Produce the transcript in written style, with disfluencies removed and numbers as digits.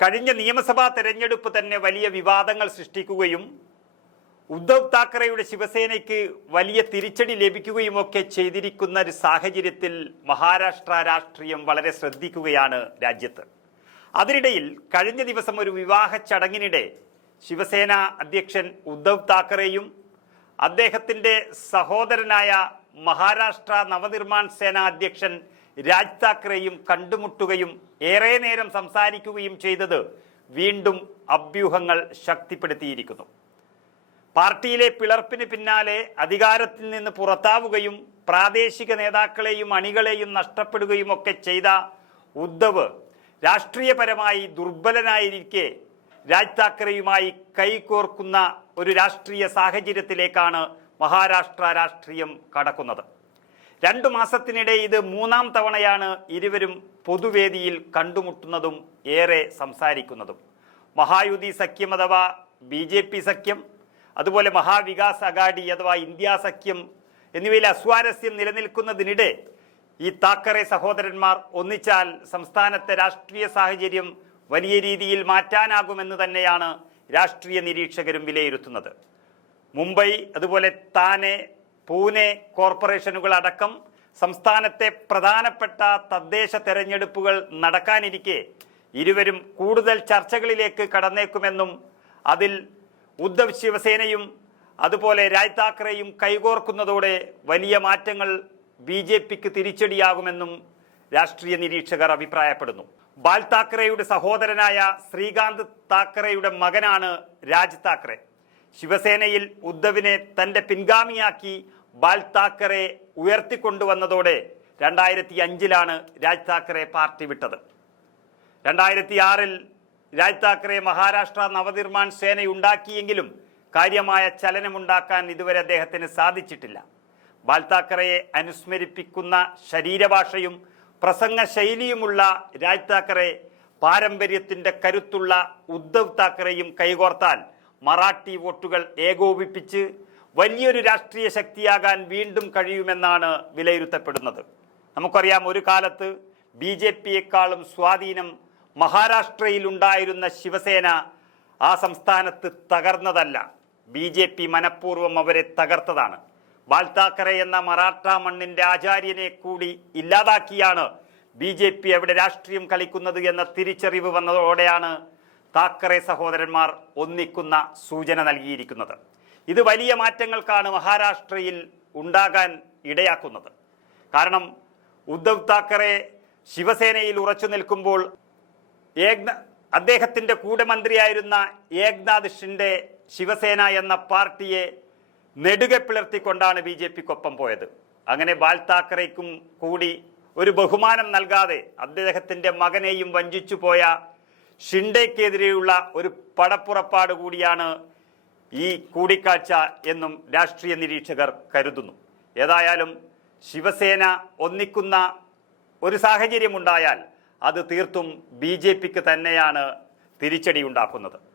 കഴിഞ്ഞ നിയമസഭാ തെരഞ്ഞെടുപ്പ് തന്നെ വലിയ വിവാദങ്ങൾ സൃഷ്ടിക്കുകയും ഉദ്ധവ് താക്കറെയുടെ ശിവസേനയ്ക്ക് വലിയ തിരിച്ചടി ലഭിക്കുകയുമൊക്കെ ചെയ്തിരിക്കുന്ന ഒരു സാഹചര്യത്തിൽ മഹാരാഷ്ട്ര രാഷ്ട്രീയം വളരെ ശ്രദ്ധിക്കുകയാണ് രാജ്യത്ത്. അതിനിടയിൽ കഴിഞ്ഞ ദിവസം ഒരു വിവാഹ ചടങ്ങിനിടെ ശിവസേന അധ്യക്ഷൻ ഉദ്ധവ് താക്കറെയും അദ്ദേഹത്തിൻ്റെ സഹോദരനായ മഹാരാഷ്ട്ര നവനിർമ്മാൺ സേന അധ്യക്ഷൻ രാജ് താക്കറെയും കണ്ടുമുട്ടുകയും ഏറെ നേരം സംസാരിക്കുകയും ചെയ്തത് വീണ്ടും അഭ്യൂഹങ്ങൾ ശക്തിപ്പെടുത്തിയിരിക്കുന്നു. പാർട്ടിയിലെ പിളർപ്പിന് പിന്നാലെ അധികാരത്തിൽ നിന്ന് പുറത്താവുകയും പ്രാദേശിക നേതാക്കളെയും അണികളെയും നഷ്ടപ്പെടുകയും ഒക്കെ ചെയ്ത ഉദ്ധവ് രാഷ്ട്രീയപരമായി ദുർബലനായിരിക്കെ രാജ് താക്കറെയുമായി കൈകോർക്കുന്ന ഒരു രാഷ്ട്രീയ സാഹചര്യത്തിലേക്കാണ് മഹാരാഷ്ട്ര രാഷ്ട്രീയം കടക്കുന്നത്. 2 മാസത്തിനിടെ ഇത് 3-ാം തവണയാണ് ഇരുവരും പൊതുവേദിയിൽ കണ്ടുമുട്ടുന്നതും ഏറെ സംസാരിക്കുന്നതും. മഹായുതി സഖ്യം അഥവാ BJP സഖ്യം, അതുപോലെ മഹാവികാസ് അഗാഡി അഥവാ ഇന്ത്യ സഖ്യം എന്നിവയിൽ അസ്വാരസ്യം നിലനിൽക്കുന്നതിനിടെ ഈ താക്കറെ സഹോദരന്മാർ ഒന്നിച്ചാൽ സംസ്ഥാനത്തെ രാഷ്ട്രീയ സാഹചര്യം വലിയ രീതിയിൽ മാറ്റാനാകുമെന്ന് തന്നെയാണ് രാഷ്ട്രീയ നിരീക്ഷകരും വിലയിരുത്തുന്നത്. മുംബൈ, അതുപോലെ താനെ, പൂനെ കോർപ്പറേഷനുകൾ അടക്കം സംസ്ഥാനത്തെ പ്രധാനപ്പെട്ട തദ്ദേശ തെരഞ്ഞെടുപ്പുകൾ നടക്കാനിരിക്കെ ഇരുവരും കൂടുതൽ ചർച്ചകളിലേക്ക് കടന്നേക്കുമെന്നും അതിൽ ഉദ്ധവ് ശിവസേനയും അതുപോലെ രാജ് താക്കറെയും കൈകോർക്കുന്നതോടെ വലിയ മാറ്റങ്ങൾ BJPക്ക് തിരിച്ചടിയാകുമെന്നും രാഷ്ട്രീയ നിരീക്ഷകർ അഭിപ്രായപ്പെടുന്നു. ബാൽ താക്കറെയുടെ സഹോദരനായ ശ്രീകാന്ത് താക്കറെയുടെ മകനാണ് രാജ് താക്കറെ. ശിവസേനയിൽ ഉദ്ധവിനെ തൻ്റെ പിൻഗാമിയാക്കി ബാൽ താക്കറെ ഉയർത്തിക്കൊണ്ടുവന്നതോടെ 2005-ലാണ് രാജ് താക്കറെ പാർട്ടി വിട്ടത്. 2006-ൽ രാജ് താക്കറെ മഹാരാഷ്ട്ര നവനിർമ്മാൺ സേനയുണ്ടാക്കിയെങ്കിലും കാര്യമായ ചലനമുണ്ടാക്കാൻ ഇതുവരെ അദ്ദേഹത്തിന് സാധിച്ചിട്ടില്ല. ബാൽ താക്കറയെ അനുസ്മരിപ്പിക്കുന്ന ശരീരഭാഷയും പ്രസംഗ ശൈലിയുമുള്ള രാജ് താക്കറെ പാരമ്പര്യത്തിൻ്റെ കരുത്തുള്ള ഉദ്ധവ് താക്കറെയും കൈകോർത്താൽ മറാഠി വോട്ടുകൾ ഏകോപിപ്പിച്ച് വലിയൊരു രാഷ്ട്രീയ ശക്തിയാകാൻ വീണ്ടും കഴിയുമെന്നാണ് വിലയിരുത്തപ്പെടുന്നത്. നമുക്കറിയാം, ഒരു കാലത്ത് BJPയെക്കാളും സ്വാധീനം മഹാരാഷ്ട്രയിൽ ഉണ്ടായിരുന്ന ശിവസേന ആ സംസ്ഥാനത്ത് തകർന്നതല്ല, BJP മനഃപൂർവ്വം അവരെ തകർത്തതാണ്. ബാൽ താക്കറെ എന്ന മറാഠ മണ്ണിൻ്റെ ആചാര്യനെ കൂടി ഇല്ലാതാക്കിയാണ് BJP അവിടെ രാഷ്ട്രീയം കളിക്കുന്നത് എന്ന തിരിച്ചറിവ് വന്നതോടെയാണ് താക്കറെ സഹോദരന്മാർ ഒന്നിക്കുന്ന സൂചന നൽകിയിരിക്കുന്നത്. ഇത് വലിയ മാറ്റങ്ങൾക്കാണ് മഹാരാഷ്ട്രയിൽ ഉണ്ടാകാൻ ഇടയാക്കുന്നത്. കാരണം ഉദ്ധവ് താക്കറെ ശിവസേനയിൽ ഉറച്ചു നിൽക്കുമ്പോൾ അദ്ദേഹത്തിൻ്റെ കൂടെ മന്ത്രിയായിരുന്ന ഏക്നാഥ് ഷിൻഡെ ശിവസേന എന്ന പാർട്ടിയെ നെടുകെ പിളർത്തിക്കൊണ്ടാണ് BJPക്കൊപ്പം പോയത്. അങ്ങനെ ബാൽ താക്കറേക്കും കൂടി ഒരു ബഹുമാനം നൽകാതെ അദ്ദേഹത്തിൻ്റെ മകനെയും വഞ്ചിച്ചു പോയ ഷിൻഡെക്കെതിരെയുള്ള ഒരു പടപ്പുറപ്പാട് കൂടിയാണ് ഈ കൂടിക്കാഴ്ച എന്നും രാഷ്ട്രീയ നിരീക്ഷകർ കരുതുന്നു. ഏതായാലും ശിവസേന ഒന്നിക്കുന്ന ഒരു സാഹചര്യമുണ്ടായാൽ അത് തീർത്തും BJPക്ക് തന്നെയാണ് തിരിച്ചടി ഉണ്ടാക്കുന്നത്.